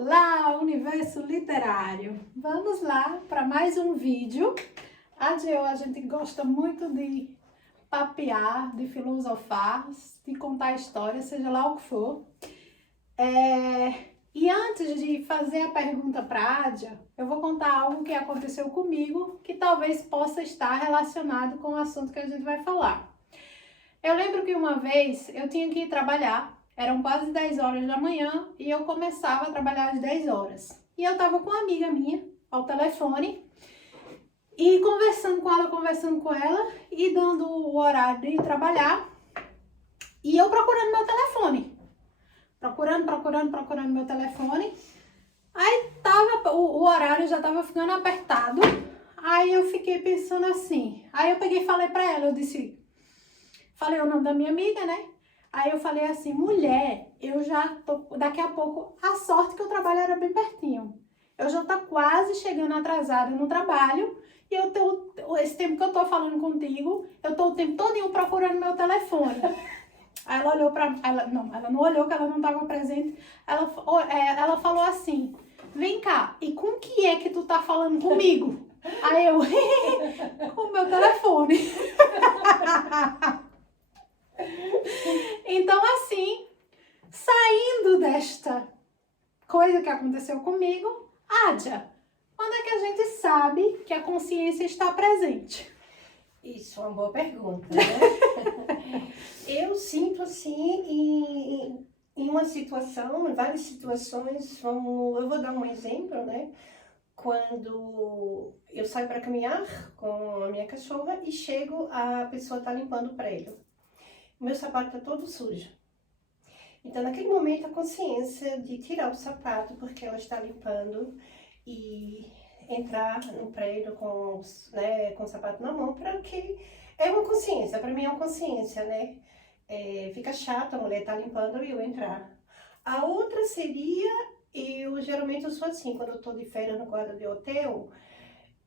Olá, universo literário! Vamos lá para mais um vídeo. A gente gosta muito de papear, de filosofar, de contar histórias, seja lá o que for. E antes de fazer a pergunta para a Adja, eu vou contar algo que aconteceu comigo, que talvez possa estar relacionado com o assunto que a gente vai falar. Eu lembro que uma vez eu tinha que ir trabalhar. Eram quase 10 horas da manhã e eu começava a trabalhar às 10 horas. E eu tava com uma amiga minha ao telefone e conversando com ela e dando o horário de trabalhar. E eu procurando meu telefone. Procurando meu telefone. Aí o horário já tava ficando apertado. Aí eu fiquei pensando assim. Aí eu peguei e falei pra ela, falei o nome da minha amiga, né? Aí eu falei assim, mulher, eu já tô, daqui a pouco, a sorte que o trabalho era bem pertinho. Eu já tô quase chegando atrasada no trabalho e esse tempo que eu tô falando contigo, eu tô o tempo todinho procurando meu telefone. Aí ela olhou ela não olhou, que ela não tava presente. Ela falou assim, vem cá, e com que é que tu tá falando comigo? Aí eu, com o meu telefone. Então, assim, saindo desta coisa que aconteceu comigo, Adja, quando é que a gente sabe que a consciência está presente? Isso é uma boa pergunta, né? Eu sinto assim em uma situação, em várias situações, eu vou dar um exemplo, né? Quando eu saio para caminhar com a minha cachorra e chego, a pessoa está limpando o prédio. O meu sapato está todo sujo. Então, naquele momento, a consciência de tirar o sapato, porque ela está limpando, e entrar no prédio com o sapato na mão, para que é uma consciência, para mim é uma consciência, né? Fica chato a mulher tá limpando e eu entrar. A outra seria, geralmente eu sou assim, quando eu tô de férias no quarto de hotel,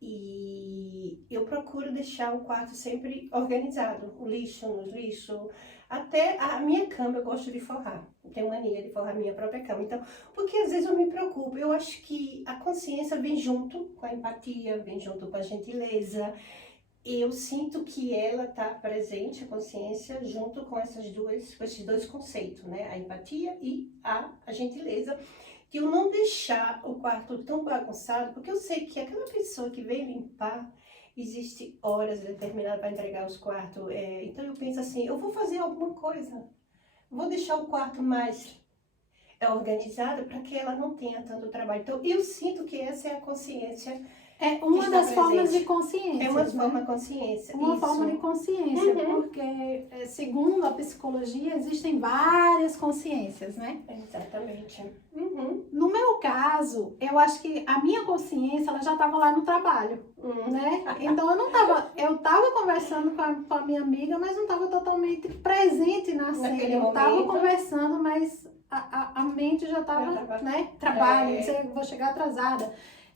e eu procuro deixar o quarto sempre organizado, o lixo no lixo, até a minha cama eu gosto de forrar, eu tenho mania de forrar a minha própria cama, então, porque às vezes eu me preocupo, eu acho que a consciência vem junto com a empatia, vem junto com a gentileza, eu sinto que ela está presente, a consciência, junto com com esses dois conceitos, né, a empatia e a gentileza, de eu não deixar o quarto tão bagunçado, porque eu sei que aquela pessoa que vem limpar, existe horas determinadas para entregar os quartos, então eu penso assim, eu vou fazer alguma coisa, vou deixar o quarto mais organizado para que ela não tenha tanto trabalho. Então eu sinto que essa é a consciência. É uma das formas de consciência. É uma forma de consciência. Uma forma de consciência, porque, segundo a psicologia, existem várias consciências, né? Exatamente. No meu caso, eu acho que a minha consciência, ela já estava lá no trabalho, né? Então eu tava conversando com a minha amiga, mas não estava totalmente presente na cena. Eu estava conversando, mas a mente já estava, né? Trabalho, vou chegar atrasada.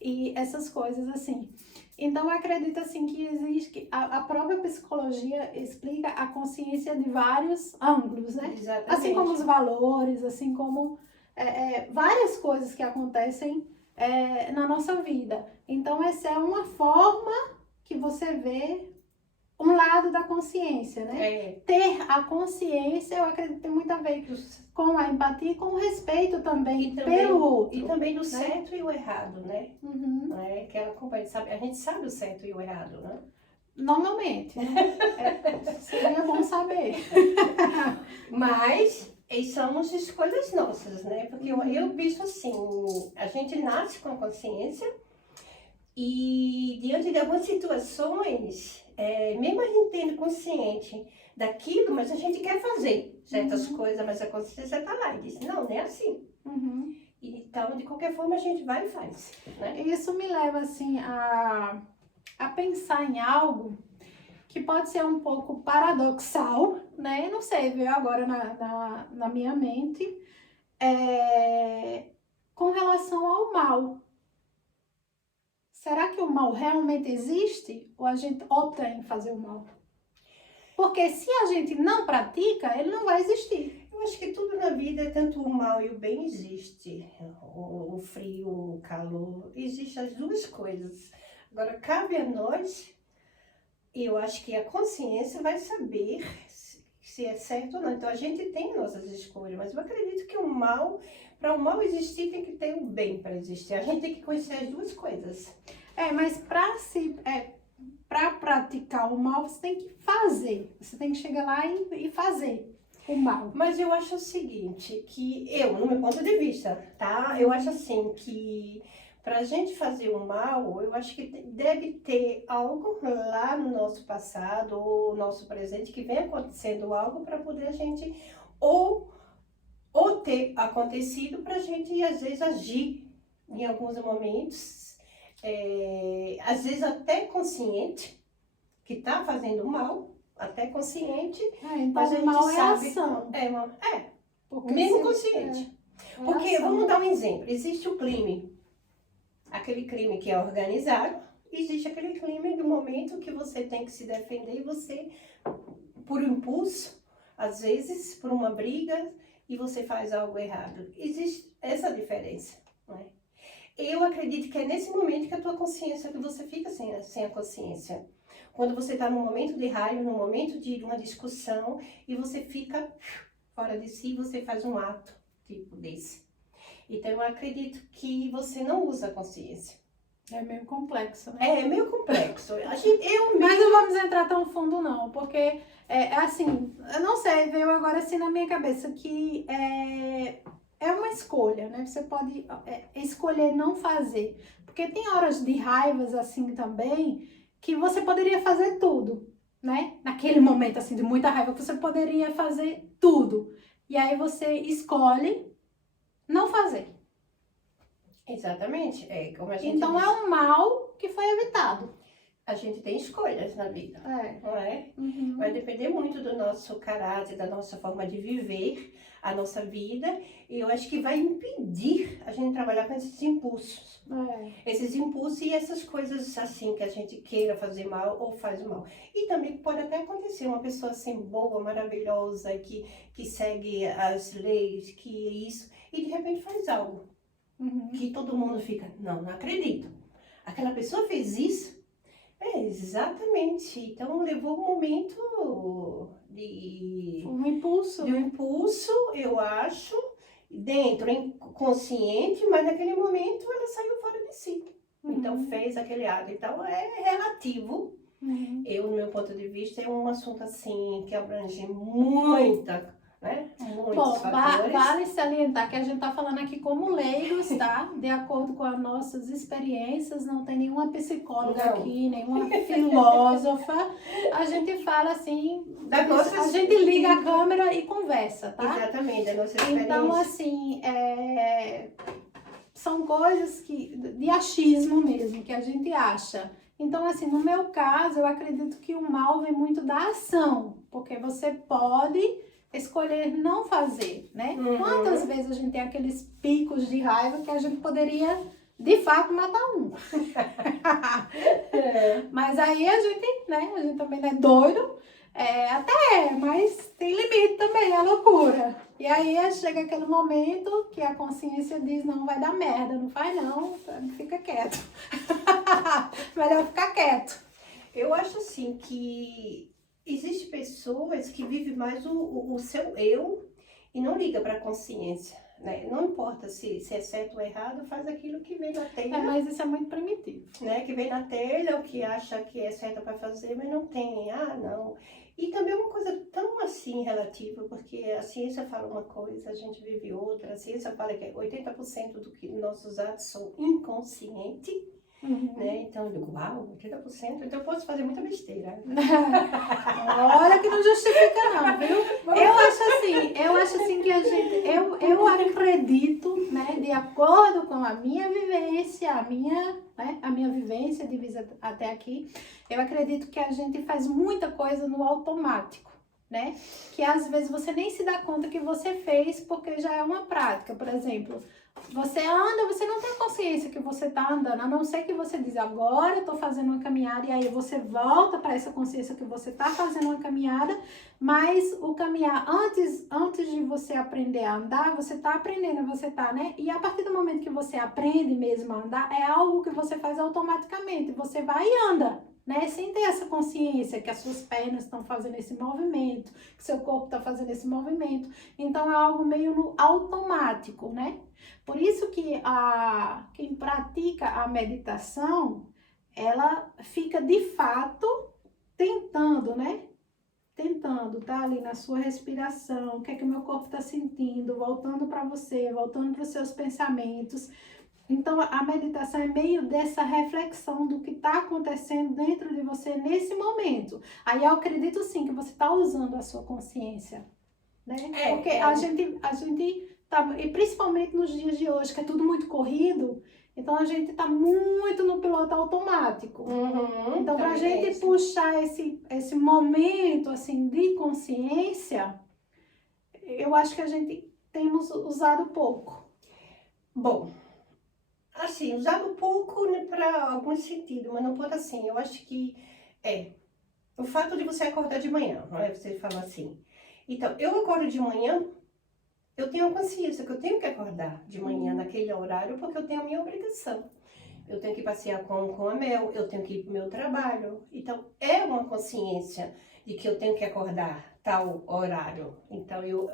E essas coisas assim. Então, eu acredito assim que existe, a própria psicologia explica a consciência de vários ângulos, né? Exatamente. Assim como os valores, assim como várias coisas que acontecem na nossa vida. Então, essa é uma forma que você vê um lado da consciência, né? Ter a consciência, eu acredito que tem muito a ver com a empatia e com o respeito também, pelo outro. E também do certo e o errado, né? Que ela acompanha, sabe? A gente sabe o certo e o errado, né? Normalmente, né? Seria bom saber. Mas são as escolhas nossas, né? Porque eu penso assim, a gente nasce com a consciência e diante de algumas situações, mesmo a gente tendo consciente daquilo, mas a gente quer fazer certas coisas, mas a consciência está lá e diz, não é assim. Então, de qualquer forma, a gente vai e faz. Né? Isso me leva, assim, a pensar em algo que pode ser um pouco paradoxal, né? Não sei, veio agora na minha mente, com relação ao mal. Será que o mal realmente existe ou a gente opta em fazer o mal? Porque se a gente não pratica, ele não vai existir. Eu acho que tudo na vida, tanto o mal e o bem existe. O frio, o calor, existem as duas coisas. Agora, cabe a nós, eu acho que a consciência vai saber se é certo ou não. Então, a gente tem nossas escolhas, mas eu acredito que o mal, para o mal existir, tem que ter o bem para existir. A gente tem que conhecer as duas coisas. Mas para praticar o mal, você tem que fazer. Você tem que chegar lá e fazer o mal. Mas eu acho o seguinte, que no meu ponto de vista, tá? Eu acho assim que para a gente fazer o mal, eu acho que deve ter algo lá no nosso passado ou nosso presente que vem acontecendo algo para poder a gente ou ter acontecido para a gente às vezes agir em alguns momentos, às vezes até consciente que está fazendo mal. Até consciente, Então mas a o gente mal é sabe. ação. Porque Mesmo se- consciente. é Porque, ação. vamos dar um exemplo, existe o crime. Aquele crime que é organizado, existe aquele crime do momento que você tem que se defender e você, por impulso, às vezes, por uma briga, e você faz algo errado. Existe essa diferença, não é? Eu acredito que é nesse momento que a tua consciência, que você fica sem a consciência. Quando você está num momento de raiva, num momento de uma discussão, e você fica fora de si, você faz um ato tipo desse. Então, eu acredito que você não usa a consciência. É meio complexo, né? É meio complexo. Mas não vamos entrar tão fundo, não, porque assim, eu não sei, veio agora assim na minha cabeça que é uma escolha, né? Você pode escolher não fazer. Porque tem horas de raivas assim também que você poderia fazer tudo, né? Naquele momento assim de muita raiva, você poderia fazer tudo. E aí você escolhe não fazer. Exatamente. Como a gente Então diz, é um mal que foi evitado. a gente tem escolhas na vida, não é? Uhum. Vai depender muito do nosso caráter, da nossa forma de viver a nossa vida. E eu acho que vai impedir a gente trabalhar com esses impulsos. Esses impulsos e essas coisas assim que a gente queira fazer mal ou faz mal. E também pode até acontecer uma pessoa assim boa, maravilhosa, que segue as leis, que isso, e de repente faz algo. Uhum. Que todo mundo fica, não acredito. Aquela pessoa fez isso? Exatamente. Então levou um momento de Um impulso. um impulso, eu acho, dentro, inconsciente, mas naquele momento ela saiu fora de si. Então fez aquele ato. Então é relativo. Eu, no meu ponto de vista, é um assunto assim que abrange muita, né? Muitos Bom, fatores. vale salientar que a gente tá falando aqui como leigos, tá? De acordo com as nossas experiências, não tem nenhuma psicóloga Não. aqui, nenhuma filósofa. A gente fala assim, Das nossas- a gente liga a câmera e conversa, tá? Exatamente, da nossa experiência. Então, assim, são coisas de achismo mesmo, que a gente acha. Então, assim, no meu caso, eu acredito que o mal vem muito da ação, porque você pode escolher não fazer, né? Uhum. Quantas vezes a gente tem aqueles picos de raiva que a gente poderia, de fato, matar um. Mas aí a gente também não é doido, mas tem limite também, é loucura. E aí chega aquele momento que a consciência diz, não, vai dar merda, não faz não, fica quieto. Melhor ficar quieto. Eu acho assim que existem pessoas que vivem mais o seu eu e não liga para a consciência, né? Não importa se é certo ou errado, faz aquilo que vem na telha, Mas isso é muito primitivo. né? Que vem na telha, o que acha que é certo para fazer, mas não tem, não. E também é uma coisa tão assim relativa, porque a ciência fala uma coisa, a gente vive outra. A ciência fala que 80% do que nossos atos são inconscientes. Né? Então eu digo, uau, 80%, então eu posso fazer muita besteira. Olha que não justifica não, viu? Eu acho assim que eu acredito, né, de acordo com a minha vivência, a minha vivência de vida até aqui, eu acredito que a gente faz muita coisa no automático, né? Que às vezes você nem se dá conta que você fez porque já é uma prática. Por exemplo, Você anda, você não tem consciência que você está andando, a não ser que você diz, agora eu estou fazendo uma caminhada, e aí você volta para essa consciência que você está fazendo uma caminhada, mas o caminhar, antes de você aprender a andar, você está aprendendo, você está, né? E a partir do momento que você aprende mesmo a andar, é algo que você faz automaticamente, você vai e anda, né? Sem ter essa consciência que as suas pernas estão fazendo esse movimento, que seu corpo está fazendo esse movimento. Então, é algo meio no automático, né? Por isso que quem pratica a meditação, ela fica de fato tentando, né? Tentando, tá ali na sua respiração, o que é que o meu corpo está sentindo, voltando para você, voltando para os seus pensamentos. Então, a meditação é meio dessa reflexão do que está acontecendo dentro de você nesse momento. Aí eu acredito sim que você está usando a sua consciência, né? Porque a gente tá, e principalmente nos dias de hoje, que é tudo muito corrido, então a gente está muito no piloto automático. Então, para a gente puxar esse momento assim de consciência, eu acho que a gente temos usado pouco. Bom, assim, usado pouco, né, para algum sentido, mas não por assim. Eu acho que o fato de você acordar de manhã, não é? Você fala assim. Então, eu acordo de manhã, eu tenho consciência que eu tenho que acordar de manhã naquele horário, porque eu tenho a minha obrigação. Eu tenho que passear com a Mel, eu tenho que ir para o meu trabalho. Então, é uma consciência de que eu tenho que acordar tal horário. Então, eu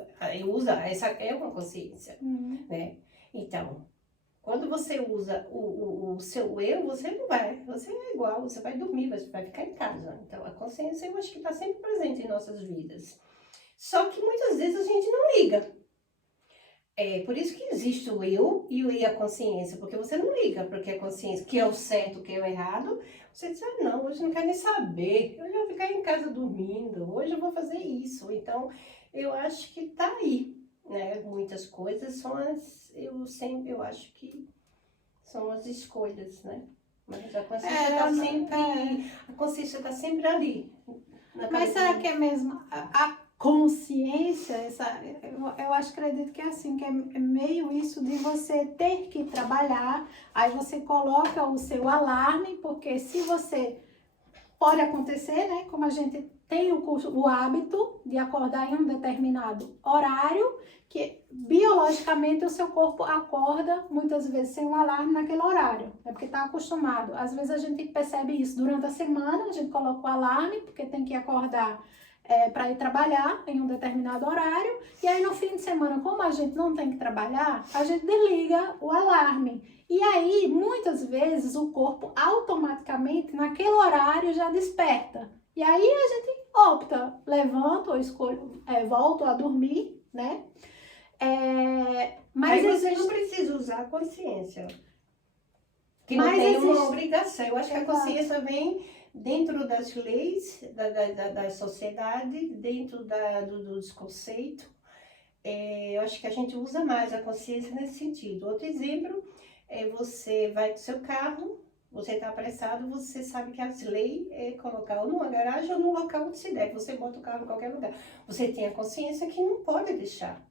uso, essa é uma consciência, né? Então, quando você usa o seu eu, você não vai, você é igual, você vai dormir, você vai ficar em casa. Então, a consciência eu acho que está sempre presente em nossas vidas. Só que muitas vezes a gente não liga. É por isso que existe o eu e a consciência, porque você não liga para o que é consciência, o que é o certo, o que é o errado. Você diz, não, hoje eu não quero nem saber, hoje eu vou ficar em casa dormindo, hoje eu vou fazer isso. Então, eu acho que tá aí, né? Muitas coisas são eu acho que são as escolhas, né? Mas a consciência está sempre, a consciência está sempre ali. Mas será que é mesmo a consciência, eu acredito que é assim, que é meio isso de você ter que trabalhar, aí você coloca o seu alarme, porque se você, pode acontecer, né, como a gente tem o hábito de acordar em um determinado horário, que biologicamente o seu corpo acorda muitas vezes sem um alarme naquele horário, é porque está acostumado. Às vezes a gente percebe isso durante a semana, a gente coloca o alarme, porque tem que acordar para ir trabalhar em um determinado horário, e aí no fim de semana, como a gente não tem que trabalhar, a gente desliga o alarme. E aí, muitas vezes, o corpo automaticamente, naquele horário, já desperta. E aí a gente opta, levanta ou escolho, volto a dormir, né? Mas você não precisa usar a consciência. Que não tem uma obrigação. Eu acho que a consciência vem dentro das leis da sociedade, dentro dos conceitos. Eu acho que a gente usa mais a consciência nesse sentido. Outro exemplo é você vai com seu carro, você está apressado, você sabe que as leis é colocar ou numa garagem ou num local onde se deve. Você bota o carro em qualquer lugar. Você tem a consciência que não pode deixar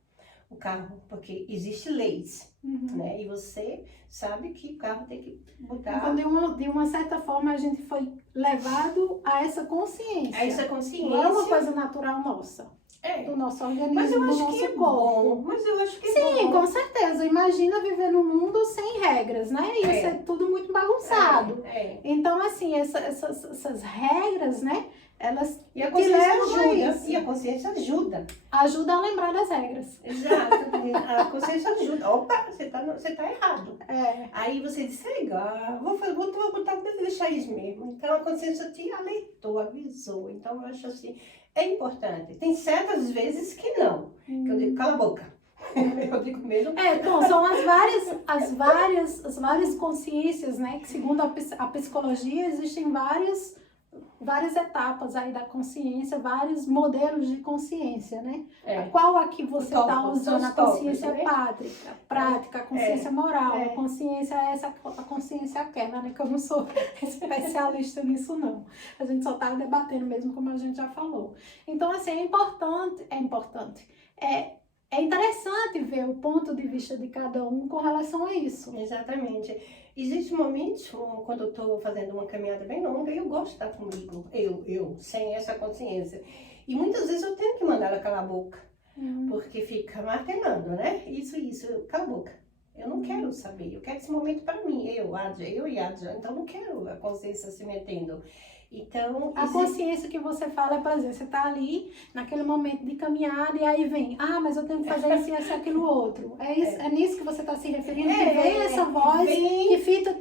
o carro, porque existem leis, né? E você sabe que o carro tem que botar... Então, de uma certa forma, a gente foi levado a essa consciência. A essa consciência. Não é uma coisa natural nossa. Do nosso organismo, mas eu acho do nosso que é corpo. Bom. Mas eu acho que é Sim, bom. Com certeza. Imagina viver num mundo sem regras, né? Ia ser tudo muito bagunçado. Então, assim, essas regras, né? Elas e a consciência ajuda. E a consciência ajuda. Ajuda a lembrar das regras. Exato. A consciência ajuda. Opa, você tá errado. Aí você diz, vou botar, deixar isso mesmo. Então, a consciência te alertou, avisou. Então, eu acho assim, é importante. Tem certas vezes que não. Que eu digo, cala a boca. Eu digo mesmo. Então, são as várias consciências, né? Que segundo a psicologia, existem várias etapas aí da consciência, vários modelos de consciência, né? Qual aqui você está usando? A consciência prática, a consciência moral, a consciência essa, a consciência aquela, né? Que eu não sou especialista nisso, não. A gente só está debatendo mesmo, como a gente já falou. Então, assim, é importante é interessante ver o ponto de vista de cada um com relação a isso. Exatamente. Existem momentos, quando eu estou fazendo uma caminhada bem longa, eu gosto de estar comigo, sem essa consciência. E muitas vezes eu tenho que mandar ela calar a boca, porque fica martelando, né? Isso, cala a boca. Eu não quero saber, eu quero esse momento para mim, eu e Adja, então não quero a consciência se metendo. Então, a consciência que você fala é, por exemplo, você tá ali naquele momento de caminhada e aí vem, mas eu tenho que fazer isso, isso, aquilo, outro. É nisso que você está se referindo, que vem essa voz que fica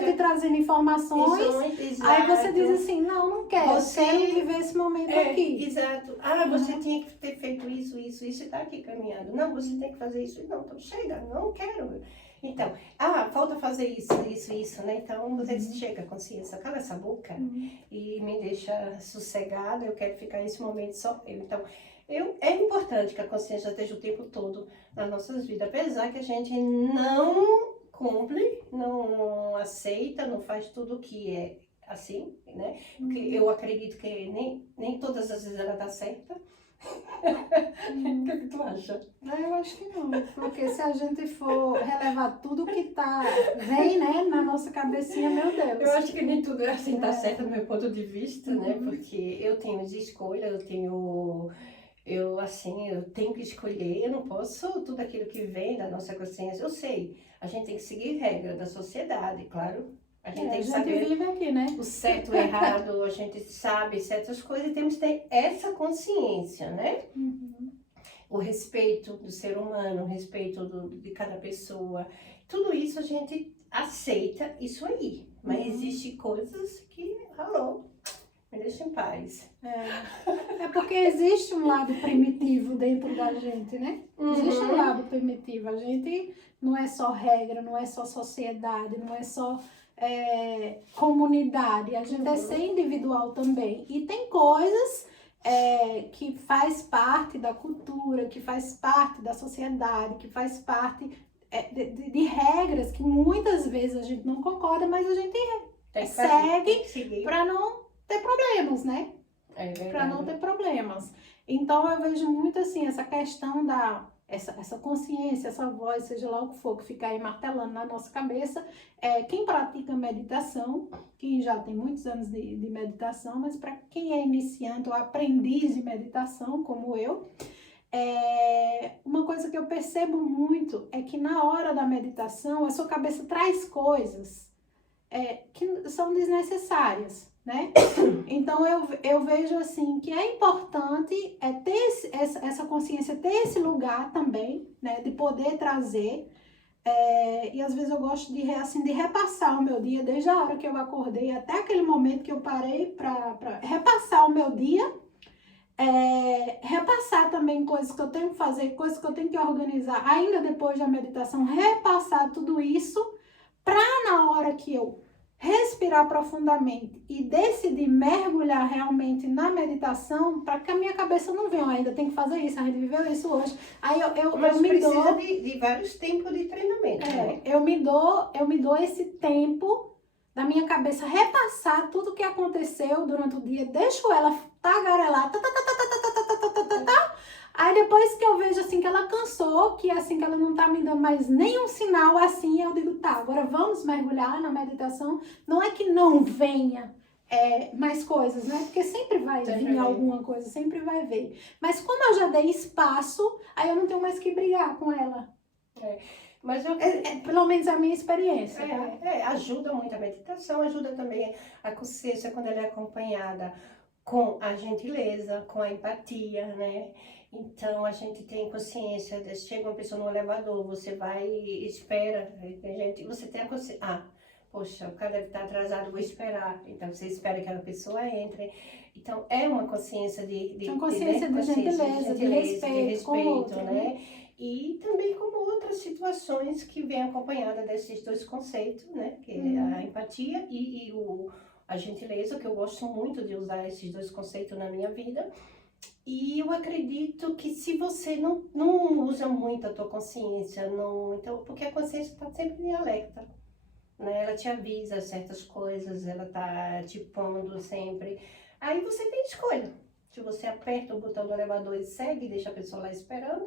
te trazendo informações, aí você diz assim, não quero, quero viver esse momento aqui. Exato. Você tinha que ter feito isso, e está aqui caminhando. Não, você tem que fazer isso. Não, então chega, não quero. Então, falta fazer isso, né? Então, você diz, chega, consciência, cala essa boca e me deixa sossegada, eu quero ficar nesse momento só eu. Então, é importante que a consciência esteja o tempo todo nas nossas vidas, apesar que a gente não cumpre, não aceita, não faz tudo o que é assim, né? Porque eu acredito que nem todas as vezes ela dá certa. O que tu acha? Eu acho que não, porque se a gente for relevar tudo que vem, né, na nossa cabecinha, meu Deus. Eu acho que nem tudo é assim, tá certo do meu ponto de vista, né? Porque eu tenho de escolha, eu tenho que escolher, eu não posso tudo aquilo que vem da nossa consciência, eu sei, a gente tem que seguir regra da sociedade, claro. A gente tem que saber vive aqui, né? o certo e o errado, a gente sabe certas coisas e temos que ter essa consciência, né? O respeito do ser humano, o respeito de cada pessoa. Tudo isso a gente aceita isso aí. Mas existe coisas que, me deixa em paz. É porque existe um lado primitivo dentro da gente, né? Existe um lado primitivo. A gente não é só regra, não é só sociedade, não é só comunidade. A gente é ser individual também. E tem coisas que faz parte da cultura, que faz parte da sociedade, que faz parte de regras que muitas vezes a gente não concorda, mas a gente segue para não ter problemas, né? Para não ter problemas. Então eu vejo muito assim essa questão essa consciência, essa voz, seja lá o que for, que fica aí martelando na nossa cabeça. Quem pratica meditação, quem já tem muitos anos de meditação, mas para quem é iniciante ou aprendiz de meditação, como eu, uma coisa que eu percebo muito é que na hora da meditação, a sua cabeça traz coisas que são desnecessárias, né? Então eu vejo assim que é importante ter essa consciência, ter esse lugar também, né? De poder trazer. E às vezes eu gosto de repassar o meu dia, desde a hora que eu acordei até aquele momento que eu parei para repassar o meu dia. Repassar também coisas que eu tenho que fazer, coisas que eu tenho que organizar, ainda depois da meditação, repassar tudo isso para na hora que eu respirar profundamente e decidir mergulhar realmente na meditação, para que a minha cabeça não venha, ainda tem que fazer isso, a gente viveu isso hoje. Aí Mas precisa de vários tempos de treinamento. Né? Eu me dou esse tempo da minha cabeça repassar tudo o que aconteceu durante o dia, deixo ela tagarelar, aí depois que eu vejo assim que ela cansou, que assim que ela não tá me dando mais nenhum sinal, assim eu digo, agora vamos mergulhar na meditação. Não é que não venha mais coisas, né? Porque sempre vai vir alguma coisa, sempre vai vir. Mas como eu já dei espaço, aí eu não tenho mais que brigar com ela. Mas pelo menos a minha experiência. Ajuda muito a meditação, ajuda também a consciência quando ela é acompanhada com a gentileza, com a empatia, né? Então, a gente tem consciência, chega uma pessoa no elevador, você vai e espera, você tem a consciência, poxa, o cara deve estar atrasado, vou esperar. Então, você espera que aquela pessoa entre. Então, é uma consciência de gentileza, de respeito, né? E também como outras situações que vêm acompanhada desses dois conceitos, né? Que é a empatia e a gentileza, que eu gosto muito de usar esses dois conceitos na minha vida. E eu acredito que se você não usa muito a tua consciência, então, porque a consciência está sempre em alerta, né? Ela te avisa certas coisas, ela tá te pondo sempre. Aí você tem escolha. Se você aperta o botão do elevador e segue, deixa a pessoa lá esperando,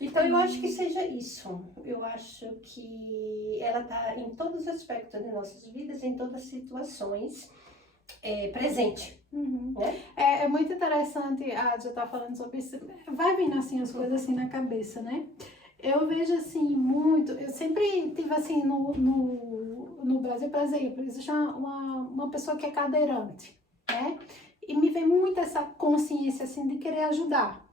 Então, eu acho que seja isso. Eu acho que ela está em todos os aspectos de nossas vidas, em todas as situações, presente. Uhum. Né? É muito interessante a já estar falando sobre isso. Vai vindo assim as coisas assim na cabeça, né? Eu vejo assim muito. Eu sempre tive assim no Brasil, por exemplo, existe uma pessoa que é cadeirante, né? E me vem muito essa consciência assim de querer ajudar,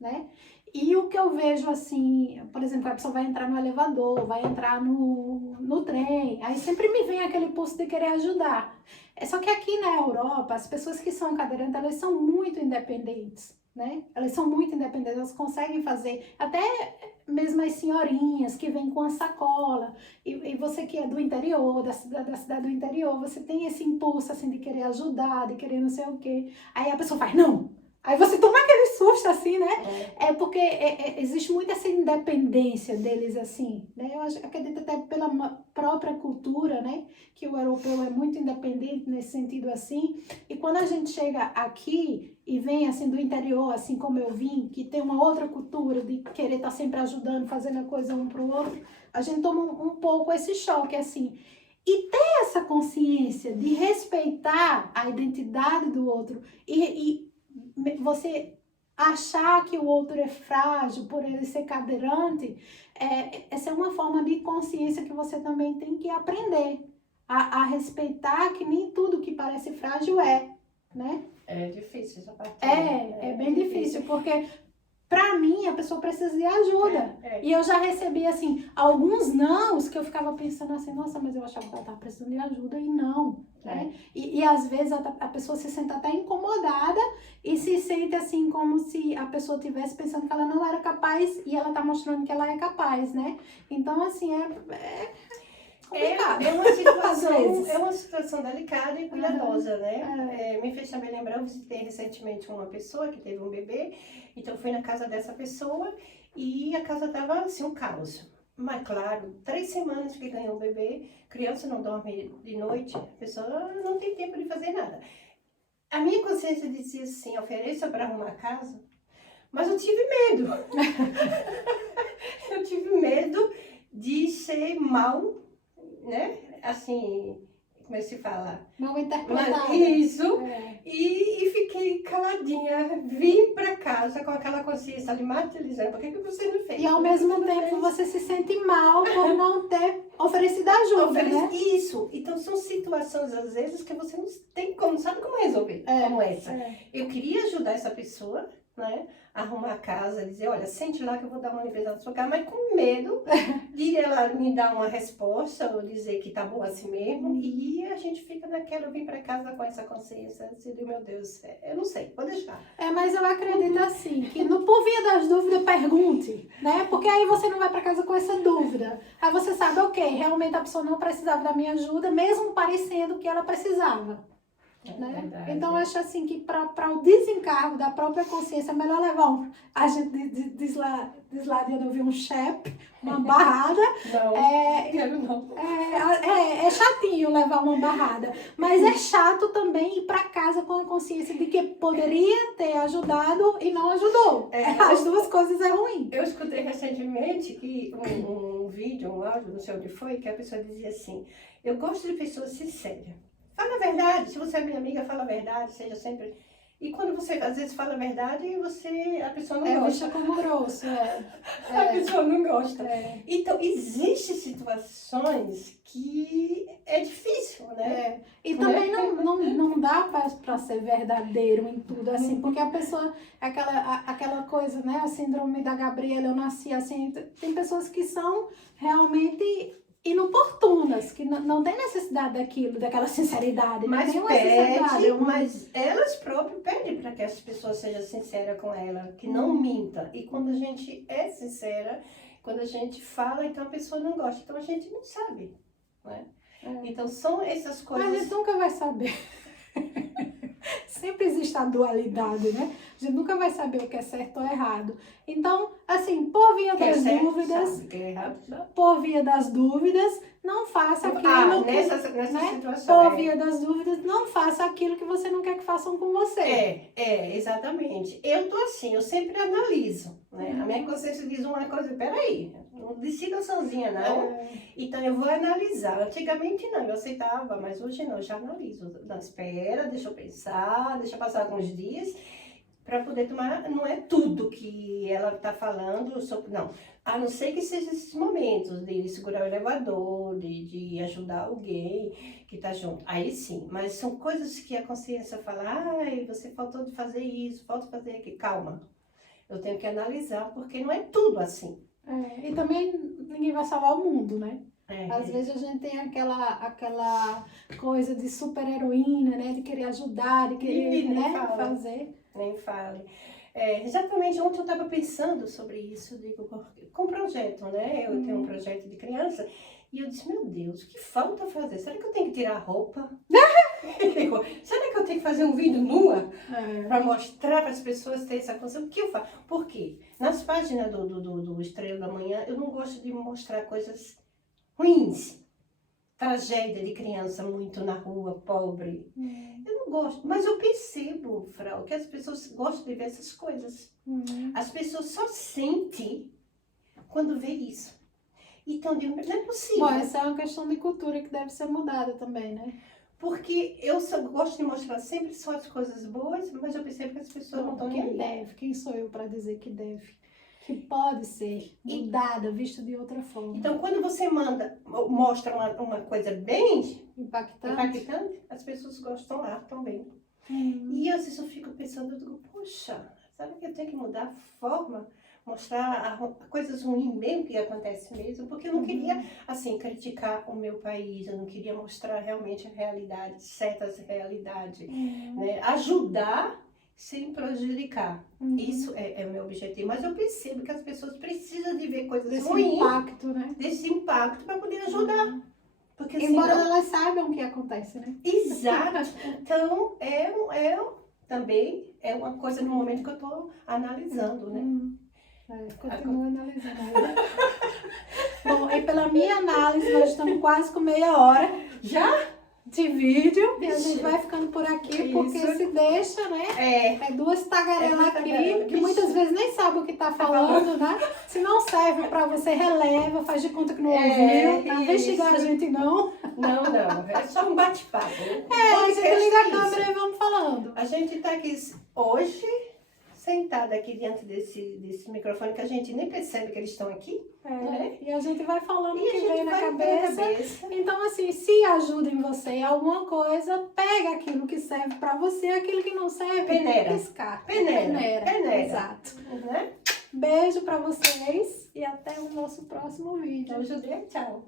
né? E o que eu vejo assim, por exemplo, a pessoa vai entrar no elevador, vai entrar no trem, aí sempre me vem aquele pulso de querer ajudar. É só que aqui na Europa, as pessoas que são cadeirantes, elas são muito independentes, né? Elas são muito independentes, elas conseguem fazer, até mesmo as senhorinhas que vêm com a sacola, e você que é do interior, da cidade do interior, você tem esse impulso, assim, de querer ajudar, de querer não sei o quê. Aí a pessoa faz, não! Aí você toma aquele susto, assim, né? É porque existe muito essa independência deles, assim, né? Eu acredito até pela própria cultura, né? Que o europeu é muito independente nesse sentido, assim. E quando a gente chega aqui e vem, assim, do interior, assim como eu vim, que tem uma outra cultura de querer estar sempre ajudando, fazendo a coisa um pro outro, a gente toma um pouco esse choque, assim. E ter essa consciência de respeitar a identidade do outro e você achar que o outro é frágil por ele ser cadeirante, essa é uma forma de consciência que você também tem que aprender a respeitar que nem tudo que parece frágil né? É difícil essa parte. É bem difícil, porque pra mim a pessoa precisa de ajuda. E eu já recebi, assim, alguns nãos que eu ficava pensando assim, nossa, mas eu achava que ela estava precisando de ajuda e não. Né? E às vezes a pessoa se sente até incomodada e se sente assim como se a pessoa estivesse pensando que ela não era capaz e ela tá mostrando que ela é capaz, né? Então, assim, complicado. É uma situação delicada e cuidadosa, né? Me fez também lembrar, eu visitei recentemente uma pessoa que teve um bebê, então eu fui na casa dessa pessoa e a casa estava assim, um caos. Mas claro, 3 semanas que ganhou o bebê, criança não dorme de noite, a pessoa não tem tempo de fazer nada. A minha consciência dizia assim, ofereça para arrumar a casa, mas eu tive medo. Eu tive medo de ser mal, né? Assim, como é que se fala? Mal interpretada. Isso. E fiquei caladinha. Vim pra casa com aquela consciência ali martirizando. Por que você não fez? E ao mesmo tempo você se sente mal por não ter oferecido ajuda, né? Isso. Então são situações, às vezes, que você não tem como, sabe como resolver, como essa. Eu queria ajudar essa pessoa, né? Arrumar a casa, dizer, olha, sente lá que eu vou dar uma limpeza na sua casa, mas com medo de ela me dar uma resposta ou dizer que tá bom assim mesmo. E a gente fica naquela, eu vim pra casa com essa consciência, assim, de meu Deus, eu não sei, vou deixar. Mas eu acredito assim, que no por via das dúvidas, pergunte, né? Porque aí você não vai pra casa com essa dúvida. Aí você sabe, ok, realmente a pessoa não precisava da minha ajuda, mesmo parecendo que ela precisava. Né? Então eu acho assim que para o desencargo da própria consciência é melhor levar a gente diz lá eu vi um chepe, uma barrada. Não, quero não. É chatinho levar uma barrada, mas é chato também ir para casa com a consciência de que poderia ter ajudado e não ajudou. As duas coisas é ruim. Eu escutei recentemente que um vídeo, um áudio, não sei onde foi, que a pessoa dizia assim, eu gosto de pessoas sinceras. Fala a verdade, se você é minha amiga, fala a verdade, seja sempre... E quando você, às vezes, fala a verdade, a pessoa não gosta. Deixa como grosso, A pessoa não gosta. Então, existem situações que é difícil, né? E também não dá para ser verdadeiro em tudo, assim, porque a pessoa, aquela coisa, né, a síndrome da Gabriela, eu nasci assim, tem pessoas que são realmente... inoportunas, que não tem necessidade daquela sinceridade. Mas mas elas próprias pedem para que as pessoas sejam sinceras com ela, que não minta. E quando a gente é sincera, quando a gente fala, então a pessoa não gosta. Então a gente não sabe, né? Então são essas coisas... Mas a gente nunca vai saber. Sempre existe a dualidade, né? A gente nunca vai saber o que é certo ou errado. Então, assim, por via das dúvidas... dúvidas, sabe que é rápido. por via das dúvidas, não faça aquilo que... Nessa né? situação. Por via das dúvidas, não faça aquilo que você não quer que façam com você. Exatamente. Eu tô assim, eu sempre analiso, né? A minha consciência diz uma coisa, peraí, não decida sozinha, não. Então eu vou analisar. Antigamente não, eu aceitava, mas hoje não, eu já analiso. Não, espera, deixa eu pensar, deixa passar alguns dias, para poder tomar, não é tudo que ela está falando, não. A não ser que seja esses momentos de segurar o elevador, de ajudar alguém que está junto. Aí sim, mas são coisas que a consciência fala, ai, você faltou de fazer isso, falta fazer aquilo. Calma, eu tenho que analisar, porque não é tudo assim. E também ninguém vai salvar o mundo, né? É. Às vezes a gente tem aquela coisa de super heroína, né? De querer ajudar, de querer, né? Fazer. Nem fale. Exatamente, ontem eu estava pensando sobre isso, digo, com projeto, né? Eu tenho um projeto de criança e eu disse, meu Deus, o que falta fazer? Será que eu tenho que tirar a roupa? Será que eu tenho que fazer um vídeo nua? Para mostrar para as pessoas ter essa consciência? O que eu faço? Por quê? Nas páginas do Estrela da Manhã, eu não gosto de mostrar coisas ruins. Tragédia de criança muito na rua, pobre. Eu não gosto, mas eu percebo, Frau, que as pessoas gostam de ver essas coisas. As pessoas só sentem quando vê isso. Então, não é possível. Bom, essa é uma questão de cultura que deve ser mudada também, né? Porque eu só gosto de mostrar sempre só as coisas boas, mas eu percebo que as pessoas não estão nem aí. Deve, quem sou eu para dizer que deve? Que pode ser mudada, vista de outra forma. Então, quando você mostra uma coisa bem impactante, as pessoas gostam lá também. E às vezes eu fico pensando, eu digo, poxa, sabe que eu tenho que mudar a forma, mostrar coisas ruins mesmo que acontece mesmo, porque eu não queria, assim, criticar o meu país, eu não queria mostrar realmente a realidade, certas realidades, né? Ajudar sem prejudicar. Isso é o meu objetivo. Mas eu percebo que as pessoas precisam de ver coisas ruins. Desse impacto, né? Desse impacto para poder ajudar. Porque, embora elas saibam o que acontece, né? Exato. Então, também é uma coisa no momento que eu estou analisando, né? Continuo analisando. Bom, e pela minha análise, nós estamos quase com meia hora. Já? De vídeo, e a gente vai ficando por aqui, porque se deixa, né? É duas tagarelas aqui, que muitas vezes nem sabe o que tá falando, né? Se não serve pra você, releva, faz de conta que não ouviu, não vem xingar a gente não. Não, é só um bate-papo. A gente liga a câmera e vamos falando. A gente tá aqui hoje, sentada aqui diante desse microfone, que a gente nem percebe que eles estão aqui. Né? E a gente vai falando o que vem na cabeça. Então, assim, se ajuda em você em alguma coisa, pega aquilo que serve pra você, aquilo que não serve, descarta. Peneira. Exato. Né? Beijo pra vocês e até o nosso próximo vídeo. Tchau.